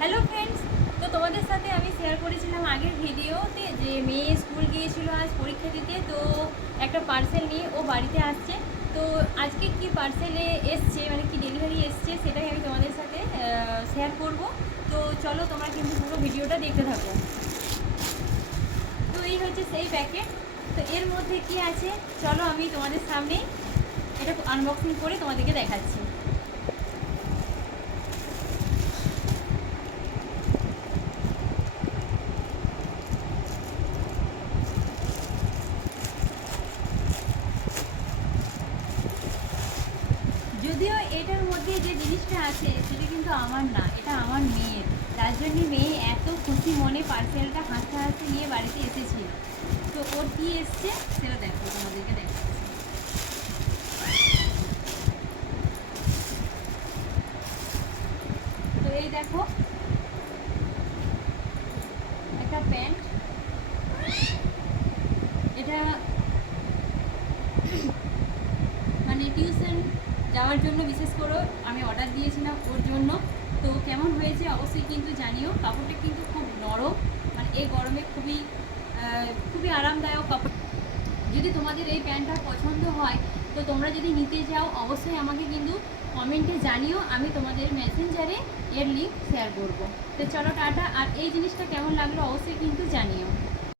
Hello friends, তো তোমাদের সাথে আমি শেয়ার করেছিলাম আগের ভিডিওতে যে মেয়ে স্কুল গিয়েছিল আজ পরীক্ষা দিতে। তো একটা পার্সেল নিয়ে ও বাড়িতে আসছে। তো আজকে কি পার্সেলে এসছে, মানে কি ডেলিভারি এসছে, সেটাই আমি তোমাদের সাথে শেয়ার করব। তো চলো, তোমরা কিন্তু পুরো ভিডিওটা দেখতে থাকো। তো এই হচ্ছে সেই প্যাকেট। তো এর মধ্যে কি আছে চলো আমি তোমাদের সামনে এটা আনবক্সিং করে তোমাদেরকে দেখাচ্ছি। যদিও এটার মধ্যে যে জিনিসটা আছে সেটা কিন্তু আমার না, এটা আমার মেয়ের। তার জন্যে মেয়ে এত খুশি মনে পার্সেলটা হাসতে হাসতে নিয়ে বাড়িতে এসেছিল। তো ওর কী এসছে সেটা দেখো, তোমাদেরকে দেখাচ্ছি। তো এই দেখো, একটা প্যান্ট। এটা মানে টিউশন যাওয়ার জন্য বিশেষ করে আমি অর্ডার দিয়েছিলাম ওর জন্য। তো কেমন হয়েছে অবশ্যই কিন্তু জানিও। কাপড়টা কিন্তু খুব নরম, মানে এই গরমে খুবই খুবই আরামদায়ক কাপড়। যদি তোমাদের এই প্যান্টটা পছন্দ হয় তো তোমরা যদি নিতে চাও অবশ্যই আমাকে কিন্তু কমেন্টে জানিও, আমি তোমাদের মেসেঞ্জারে এর লিঙ্ক শেয়ার করব। তো চলো টাটা। আর এই জিনিসটা কেমন লাগলো অবশ্যই কিন্তু জানিও।